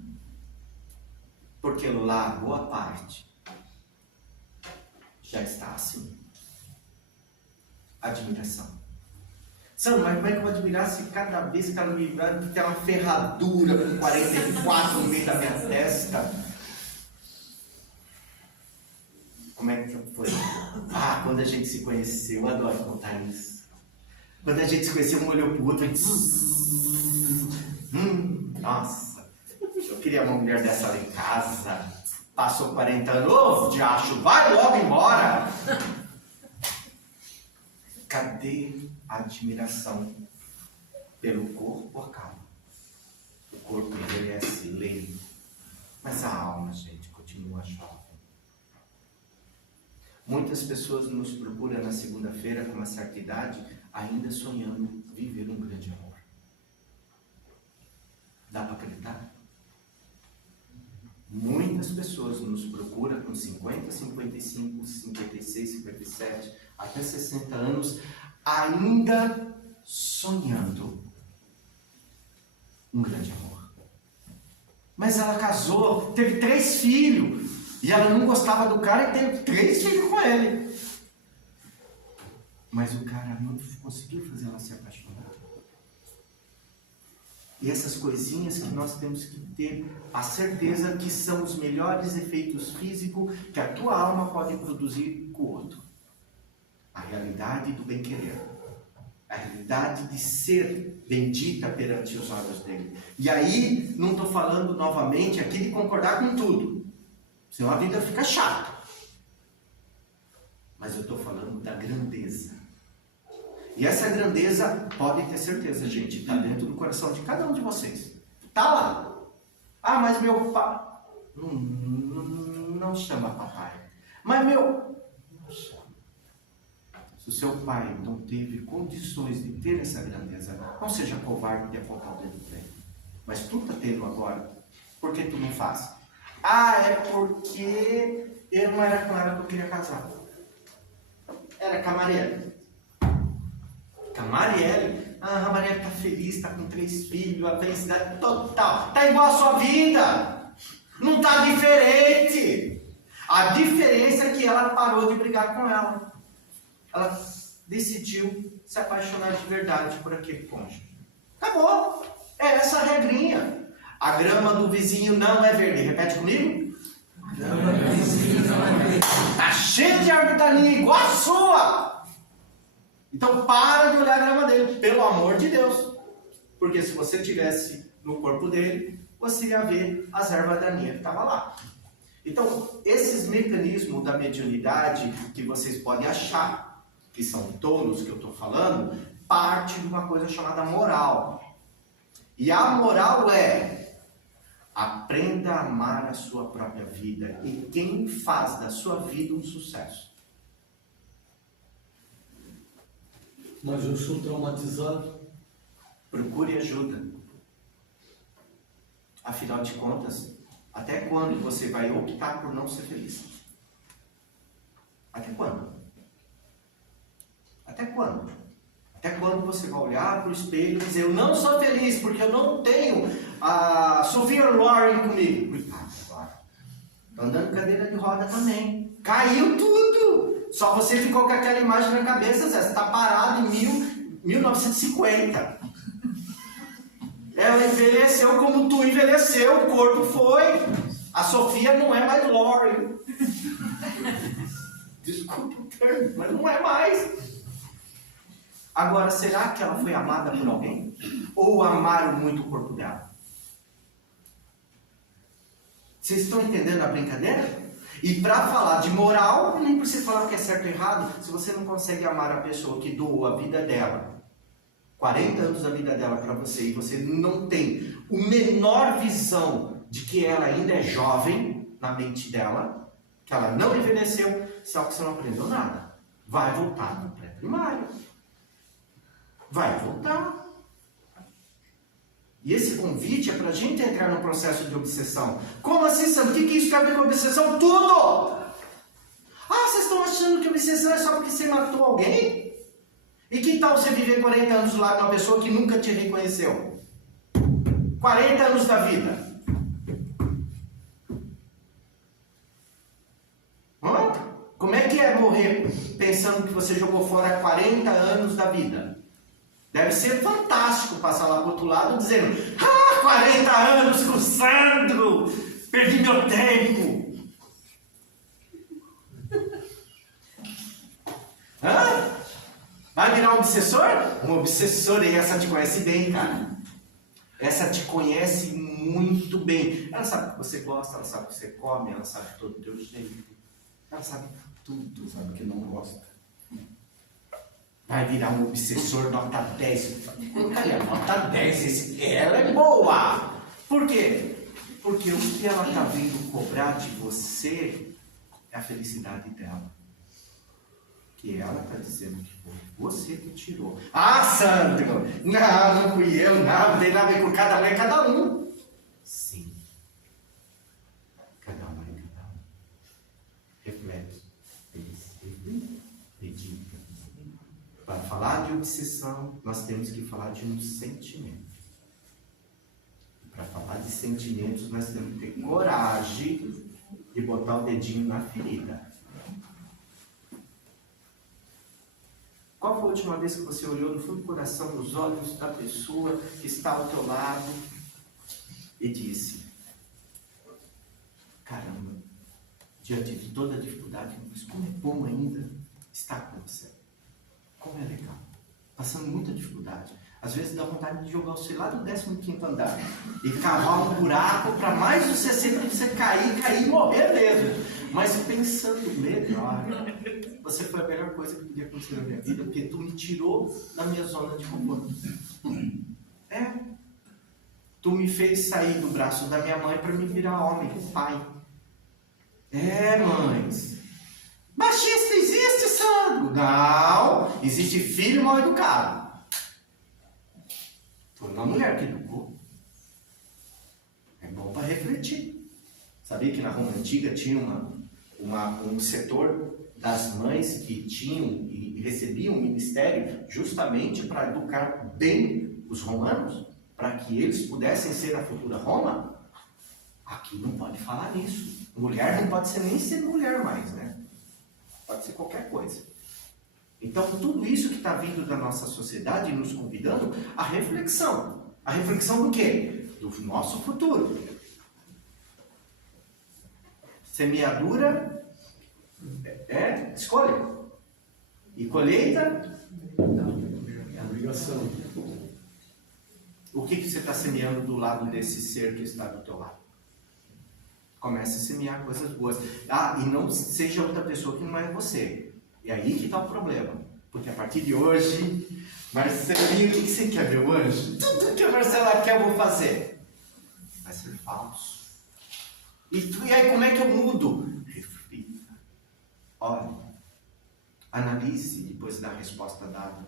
Porque lá, boa parte já está assim. Admiração. Sandro, mas como é que eu vou admirar se cada vez que ela me vira tem uma ferradura com 44 no meio da minha testa? Como é que foi? Ah, quando a gente se conheceu, eu adoro contar isso. Quando a gente se conheceu, um olhou pro outro e nossa, eu queria uma mulher dessa lá em casa. Passou 40 anos, ô, diacho, vai logo embora! Cadê a admiração pelo corpo? Acaba. O corpo envelhece lento, mas a alma, gente, continua jovem. Muitas pessoas nos procuram na segunda-feira com uma certa idade, ainda sonhando viver um grande amor. Dá para acreditar? Muitas pessoas nos procuram com 50, 55, 56, 57, até 60 anos, ainda sonhando um grande amor. Mas ela casou, teve 3 filhos, e ela não gostava do cara e teve 3 filhos com ele. Mas o cara não conseguiu fazer ela se apaixonar. E essas coisinhas que nós temos que ter a certeza que são os melhores efeitos físicos que a tua alma pode produzir com o outro. A realidade do bem-querer. A realidade de ser bendita perante os olhos dele. E aí, não estou falando novamente aqui de concordar com tudo. Senão a vida fica chata. Mas eu estou falando da grandeza. E essa grandeza, pode ter certeza, gente, está dentro do coração de cada um de vocês. Está lá. Ah, mas meu pai... Não chama papai. Mas meu... Não chama. Se o seu pai não teve condições de ter essa grandeza, não seja covarde de apontar o dedo dele. Mas tu está tendo agora. Por que tu não faz? Ah, é porque eu não era com ela que eu queria casar. Era com a Marielle. A Marielle, a Marielle está feliz, está com 3 filhos, a felicidade total. Está igual a sua vida. Não está diferente. A diferença é que ela parou de brigar com ela. Ela decidiu se apaixonar de verdade por aquele cônjuge. Acabou. É essa a regrinha. A grama do vizinho não é verde. Repete comigo. A grama do vizinho não é verde. Está cheia de árvore daninha igual a sua. Então para de olhar a grama dele, pelo amor de Deus. Porque se você estivesse no corpo dele, você ia ver as ervas daninhas que estavam lá. Então, esses mecanismos da mediunidade que vocês podem achar, que são tolos que eu estou falando, parte de uma coisa chamada moral. E a moral é: aprenda a amar a sua própria vida e quem faz da sua vida um sucesso. Mas eu sou traumatizado. Procure ajuda. Afinal de contas, até quando você vai optar por não ser feliz? Até quando? Até quando? Até quando você vai olhar para o espelho e dizer: eu não sou feliz porque eu não tenho a Sophia Loren comigo? Coitado agora. Estou andando cadeira de roda também. Caiu tudo. Só você ficou com aquela imagem na cabeça, Zé. Você está parado em 1950. Ela envelheceu como tu envelheceu, o corpo foi. A Sofia não é mais Lauren. Desculpa o termo, mas não é mais. Agora, será que ela foi amada por alguém? Ou amaram muito o corpo dela? Vocês estão entendendo a brincadeira? E para falar de moral, nem precisa falar que é certo ou errado. Se você não consegue amar a pessoa que doou a vida dela, 40 anos da vida dela para você, e você não tem a menor visão de que ela ainda é jovem na mente dela, que ela não envelheceu, só que você não aprendeu nada. Vai voltar no pré-primário. Vai voltar. E esse convite é para a gente entrar no processo de obsessão. Como assim, Sandro? O que isso tem a ver com obsessão? Tudo! Ah, vocês estão achando que obsessão é só porque você matou alguém? E que tal você viver 40 anos do lado de uma pessoa que nunca te reconheceu? 40 anos da vida. Hã? Como é que é morrer pensando que você jogou fora 40 anos da vida? Deve ser fantástico passar lá pro outro lado dizendo: 40 anos com o Sandro! Perdi meu tempo! Vai virar um obsessor? Um obsessor, e essa te conhece bem, cara. Essa te conhece muito bem. Ela sabe o que você gosta, ela sabe o que você come, ela sabe todo o teu jeito. Ela sabe tudo, sabe o que não gosta. Vai virar um obsessor nota 10. Colocaria nota 10. Ela é boa. Por quê? Porque o que ela está vindo cobrar de você é a felicidade dela. Que ela está dizendo que foi você que tirou. Sandro! Não fui eu, não tem nada a ver com cada um, é cada um. Sim. Cada um é cada um. Reflete. Medita. Para falar de obsessão, nós temos que falar de um sentimento. Para falar de sentimentos, nós temos que ter coragem de botar o dedinho na ferida. Qual foi a última vez que você olhou no fundo do coração, nos olhos da pessoa que está ao teu lado e disse: caramba, diante de toda a dificuldade, mas como é bom ainda estar com você. Como é legal. Passando muita dificuldade. Às vezes dá vontade de jogar você lá do 15º andar e cavar um buraco para mais de 60 você cair e morrer mesmo. Mas pensando melhor, você foi a melhor coisa que podia acontecer na minha vida, porque tu me tirou da minha zona de conforto. Tu me fez sair do braço da minha mãe para me virar homem, pai. Mães. Machista existe, Sandro? Não. Existe filho mal educado. Foi uma mulher que educou. É bom para refletir. Sabia que na Roma Antiga tinha um setor das mães que tinham e recebiam o ministério justamente para educar bem os romanos, para que eles pudessem ser a futura Roma? Aqui não pode falar nisso. Mulher não pode nem ser mulher mais, né? Pode ser qualquer coisa. Então, tudo isso que está vindo da nossa sociedade nos convidando à reflexão. A reflexão do quê? Do nosso futuro. Semeadura é escolha. E colheita é obrigação. O que você está semeando do lado desse ser que está do teu lado? Comece a semear coisas boas. E não seja outra pessoa que não é você. E aí que está o problema. Porque a partir de hoje, Marcelinho, o que você quer, meu anjo? Tudo que a Marcela quer eu vou fazer. Vai ser falso. E aí como é que eu mudo? Reflita. Olhe. Analise depois da resposta dada.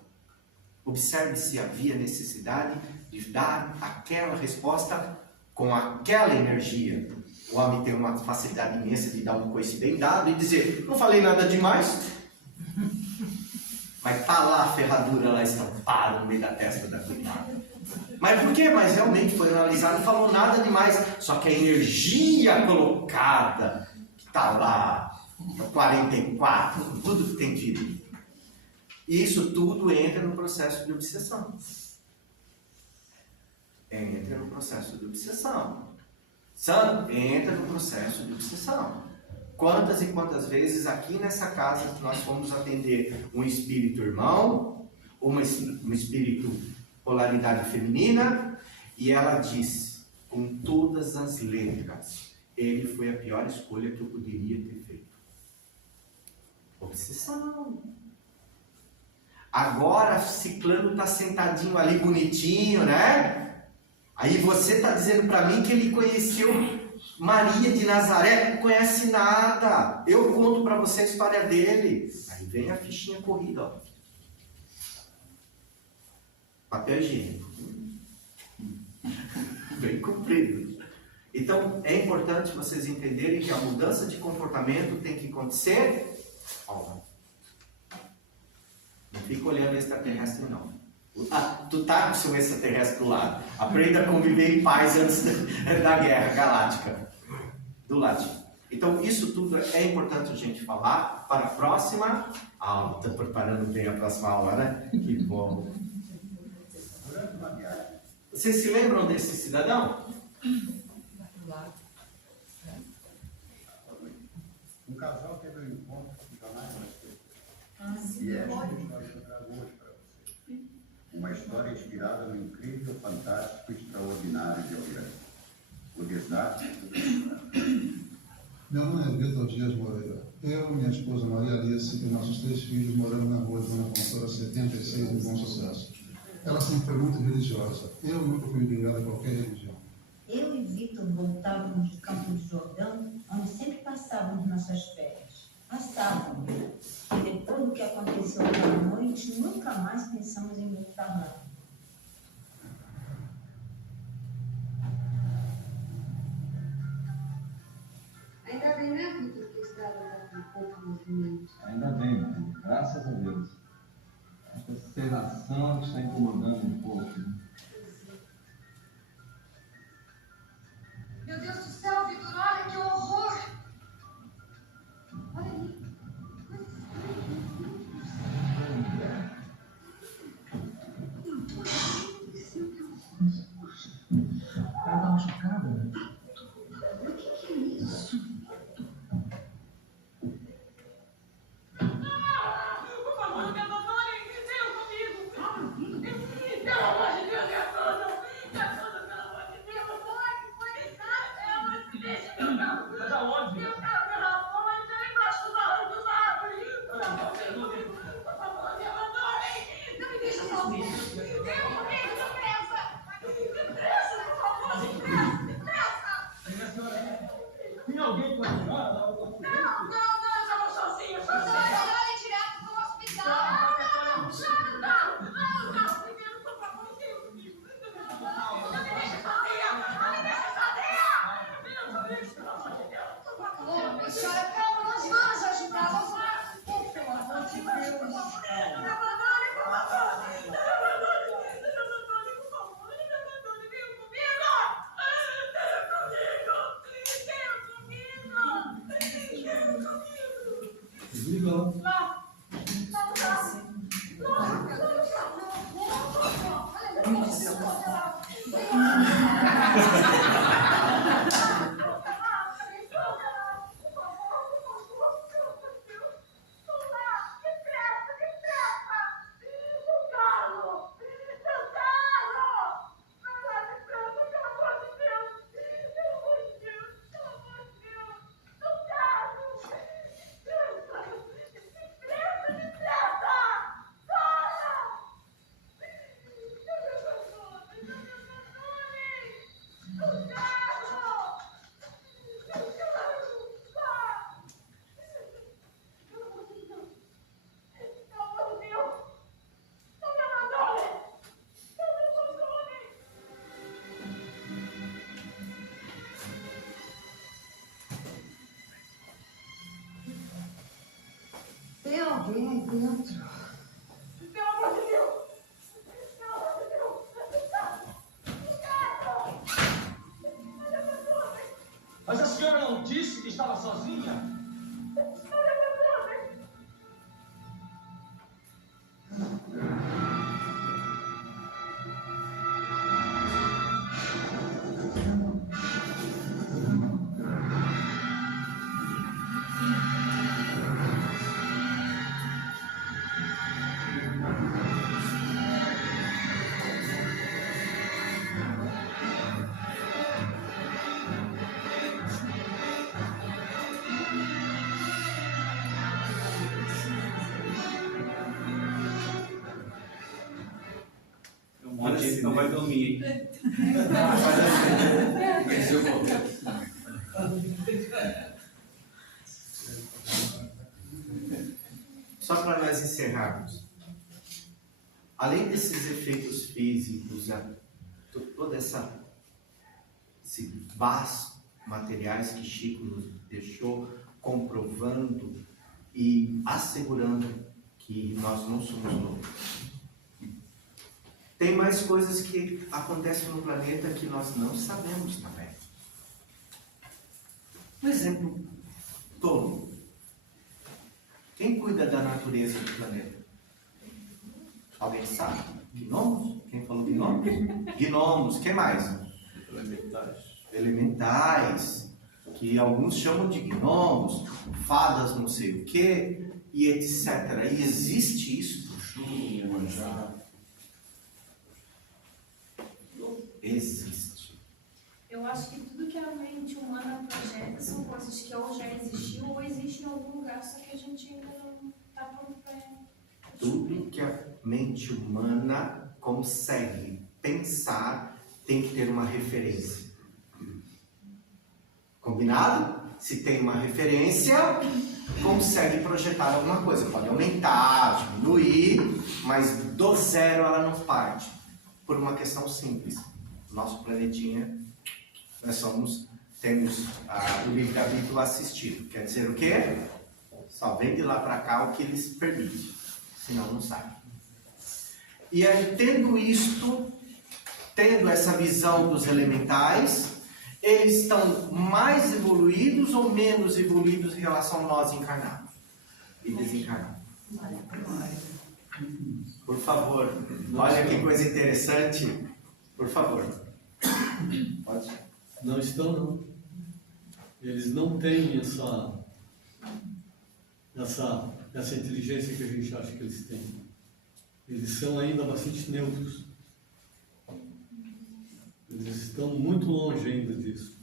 Observe se havia necessidade de dar aquela resposta com aquela energia. O homem tem uma facilidade imensa de dar um coice bem dado e dizer: não falei nada demais. Mas está lá a ferradura lá estampada no meio da testa da coitada. Mas por quê? Mas realmente foi analisado e falou nada demais. Só que a energia colocada que está lá, 44, tudo que tem tido. Isso tudo entra no processo de obsessão. Entra no processo de obsessão. Entra no processo de obsessão. Quantas e quantas vezes aqui nessa casa nós fomos atender um espírito irmão, um espírito polaridade feminina, e ela disse, com todas as letras, ele foi a pior escolha que eu poderia ter feito. Obsessão. Agora ciclano está sentadinho ali bonitinho, né? Aí você está dizendo para mim que ele conheceu Maria de Nazaré. Não conhece nada. Eu conto para você a história dele. Aí vem a fichinha corrida, ó. Papel higiênico. Bem comprido. Então é importante vocês entenderem que a mudança de comportamento tem que acontecer. Ó, não fica olhando extraterrestre, não. Tu tá com o seu extraterrestre do lado. Aprenda a conviver em paz antes da guerra galáctica. Do ladinho. Então, isso tudo é importante a gente falar para a próxima aula. Estou preparando bem a próxima aula, né? Que bom. Vocês se lembram desse cidadão? Um casal teve um encontro que jamais vai ter. sim, E esta é a história que eu trago hoje para você. Uma história inspirada no incrível, fantástico e extraordinário de alguém. O desastre do desastre. Meu nome é Vitor Dias Moreira. Eu, minha esposa Maria Alice e nossos 3 filhos moramos na rua Dona Fontoura 76, em Bom Sucesso. Ela sempre foi muito religiosa. Eu nunca fui ligado a qualquer religião. Eu e Vitor voltávamos do Campo do Jordão, onde sempre passávamos nossas férias. Passávamos. E depois do que aconteceu aquela noite, nunca mais pensamos em voltar lá. Ainda bem, né, Vitor, que esse garoto tem pouco movimento. Ainda bem, Maria. Graças a Deus. Esta sedação está incomodando um pouco. Né? Meu Deus do céu, Vitor, olha que horror! Olha ali. Ela está machucada, né? O que é isso? Por favor, não me abandonem! Venham comigo! Pelo amor de Deus, me abandonam! Me abandonam, pelo amor de Deus! Pode deixar! Não se deixe, meu carro! Mas aonde? Meu carro, pelo amor, mas está embaixo dos árvores! Por favor, me abandonem! Não me deixem sozinho! Venham comigo, depressa! Depressa, por favor! Depressa! Tem alguém para ajudar? Não, já vou sozinho! Então é melhor ir direto para o hospital. Não, primeiro, por favor, venham comigo! Não me deixe sozinha! Não me deixe sozinha! Venham comigo, pelo amor de Deus! Por favor! Ô, senhora, calma, nós vamos ajudar. Vamos lá. Pelo amor de Deus. Não me abandone, por favor! Não me abandone, por favor! Não me abandone, venham comigo! Venham comigo! Desliga lá. Tem alguém aí dentro. Pelo amor de Deus! Pelo amor de Deus! Mas a senhora não disse que estava sozinha? Não vai dormir. Só para nós encerrarmos. Além desses efeitos físicos, toda esses vastos materiais que Chico nos deixou, comprovando e assegurando que nós não somos loucos. Tem mais coisas que acontecem no planeta que nós não sabemos também. Um exemplo tolo. da natureza do planeta? Alguém sabe? Gnomos? Quem falou gnomos? Gnomos, o que mais? Elementais, que alguns chamam de gnomos, fadas não sei o que, e etc. E existe isso? Existe. Eu acho que tudo que a mente humana projeta são coisas que ou já existiu ou existe em algum lugar, só que a gente ainda não está pronto para. Tudo que a mente humana consegue pensar tem que ter uma referência. Combinado? Se tem uma referência, consegue projetar alguma coisa. Pode aumentar, diminuir, mas do zero ela não parte. Por uma questão simples. Nosso planetinha, nós temos o livre-arbítrio assistido. Quer dizer o quê? Só vem de lá para cá o que eles permitem. Senão não sai. E aí, tendo essa visão dos elementais, eles estão mais evoluídos ou menos evoluídos em relação a nós encarnados e desencarnados? Por favor, olha que coisa interessante. Por favor. Pode ser. Não estão, não. Eles não têm essa inteligência que a gente acha que eles têm. Eles são ainda bastante neutros. Eles estão muito longe ainda disso.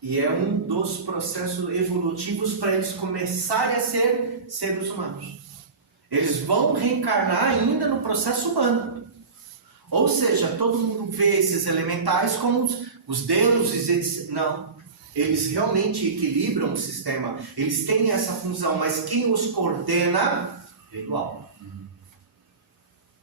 E é um dos processos evolutivos para eles começarem a ser seres humanos. Eles vão reencarnar ainda no processo humano. Ou seja, todo mundo vê esses elementais como os deuses. Não. Eles realmente equilibram o sistema. Eles têm essa função, mas quem os coordena é igual.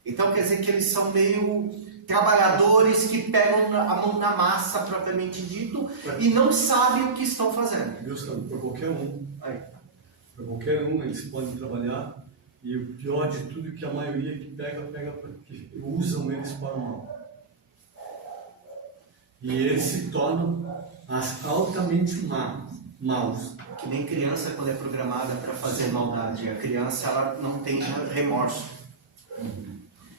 Então quer dizer que eles são meio trabalhadores que pegam a mão na massa, propriamente dito, e não sabem o que estão fazendo. Gustavo, para qualquer um. Para qualquer um, eles podem trabalhar. E o pior de tudo é que a maioria que que usam eles para o mal. E eles se tornam altamente maus. Que nem criança quando é programada para fazer maldade. A criança ela não tem remorso.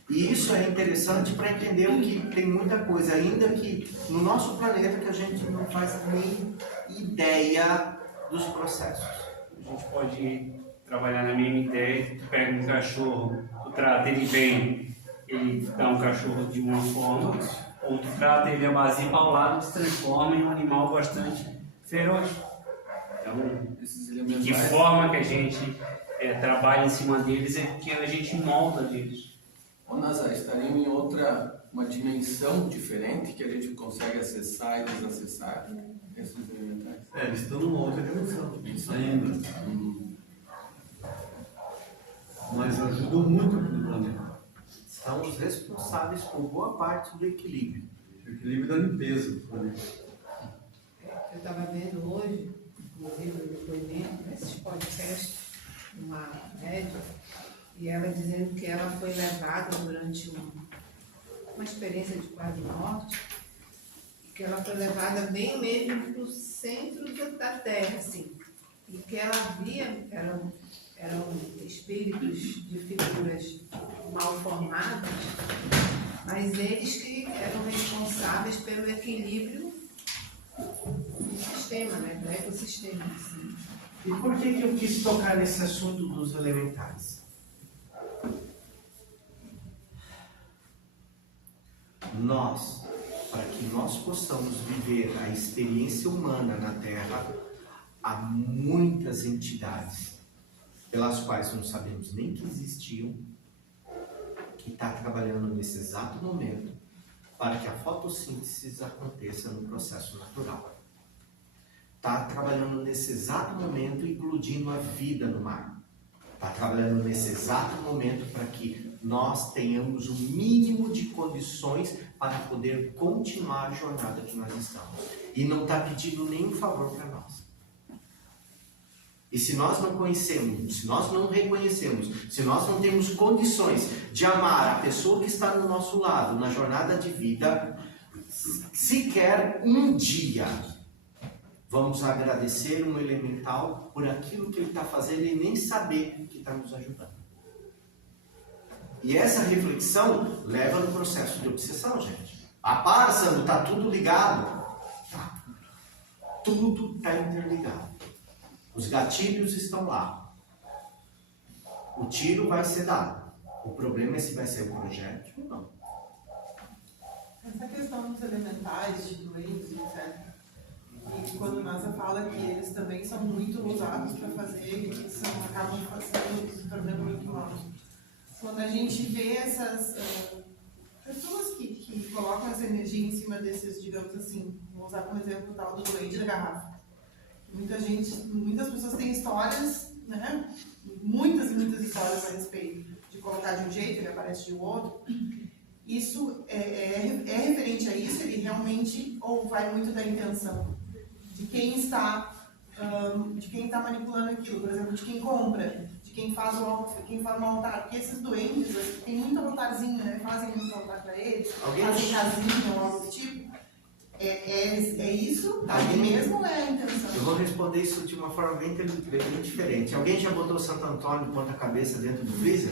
E isso é interessante para entender que tem muita coisa, ainda que no nosso planeta, que a gente não faz nem ideia dos processos. A gente pode trabalhar na mesma ideia. Tu pega um cachorro, tu trata ele bem, ele dá um cachorro de uma forma, ou tu trata ele a base paulada, se transforma em um animal bastante feroz. Então, de que forma que a gente trabalha em cima deles é que a gente molda deles. Ô Nazar, estariam em uma dimensão diferente que a gente consegue acessar e desacessar esses elementais? Eles estão numa outra dimensão ainda. Mas ajudam muito no planeta. São os responsáveis por boa parte do equilíbrio. O equilíbrio da limpeza do planeta. Eu estava vendo hoje, inclusive, um depoimento nesses podcasts, uma médica, e ela dizendo que ela foi levada durante uma experiência de quase morte, que ela foi levada bem mesmo para o centro da Terra, assim, e que ela via, eram espíritos de figuras mal formadas, mas eles que eram responsáveis pelo equilíbrio do sistema, né, do ecossistema. Assim. E por que eu quis tocar nesse assunto dos elementais? Para que nós possamos viver a experiência humana na Terra, há muitas entidades pelas quais não sabemos nem que existiam, que está trabalhando nesse exato momento para que a fotossíntese aconteça no processo natural. Está trabalhando nesse exato momento incluindo a vida no mar. Está trabalhando nesse exato momento para que nós tenhamos o mínimo de condições para poder continuar a jornada que nós estamos. E não está pedindo nenhum favor para nós. E se nós não conhecemos, se nós não reconhecemos, se nós não temos condições de amar a pessoa que está no nosso lado, na jornada de vida, sequer um dia, vamos agradecer um elemental por aquilo que ele está fazendo e nem saber que está nos ajudando. E essa reflexão leva no processo de obsessão, gente. Para, Sandro, está tudo ligado. Tá. Tudo está interligado. Os gatilhos estão lá. O tiro vai ser dado. O problema é se vai ser o projétil ou não. Essa questão dos elementais, de doentes, etc. E quando Nasa fala que eles também são muito usados para fazer, e acabam se tornando muito maus. Quando a gente vê essas pessoas que colocam essa energia em cima desses, digamos assim, vou usar como exemplo o tal do doente da garrafa. Muitas pessoas têm histórias, né? Muitas histórias a respeito de colocar de um jeito e aparece de outro. Isso é referente a isso, ele realmente, ou vai muito da intenção de quem está manipulando aquilo, por exemplo, de quem compra, de quem faz quem forma o altar, porque esses doentes tem muito altarzinho, né? Fazem muito altar para eles, fazem casinha ou algo do tipo. É isso? Ali mesmo ou é a intenção? Eu vou responder isso de uma forma bem diferente. Alguém já botou Santo Antônio ponta-cabeça dentro do freezer?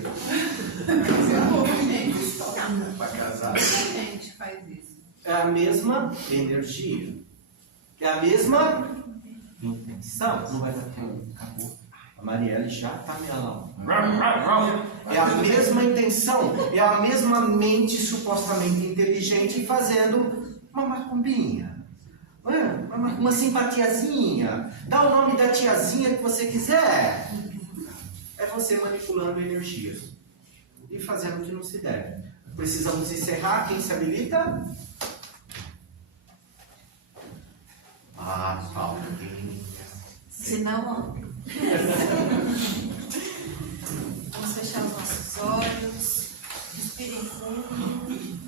Para casar. Muita gente faz isso. É a mesma energia. É a mesma intenção. Não vai dar tempo. Acabou. A Marielle já está me alando. É a mesma intenção. É a mesma mente supostamente inteligente fazendo uma macumbinha. Uma simpatiazinha. Dá o nome da tiazinha que você quiser. É você manipulando energias. E fazendo o que não se deve. Precisamos encerrar. Quem se habilita? Paulinha. Senão, vamos fechar os nossos olhos. Respirem fundo.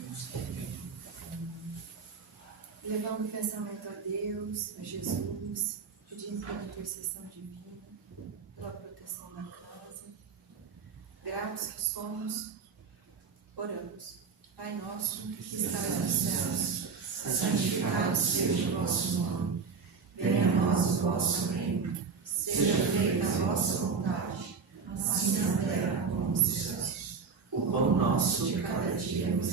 Levando o pensamento a Deus, a Jesus, pedindo pela intercessão divina, pela proteção da casa. Gratos que somos, oramos. Pai nosso, que estás nos céus, santificado seja o vosso nome. Venha a nós o vosso reino. Seja feita a vossa vontade, assim na terra como nos céus. O pão nosso de cada dia nos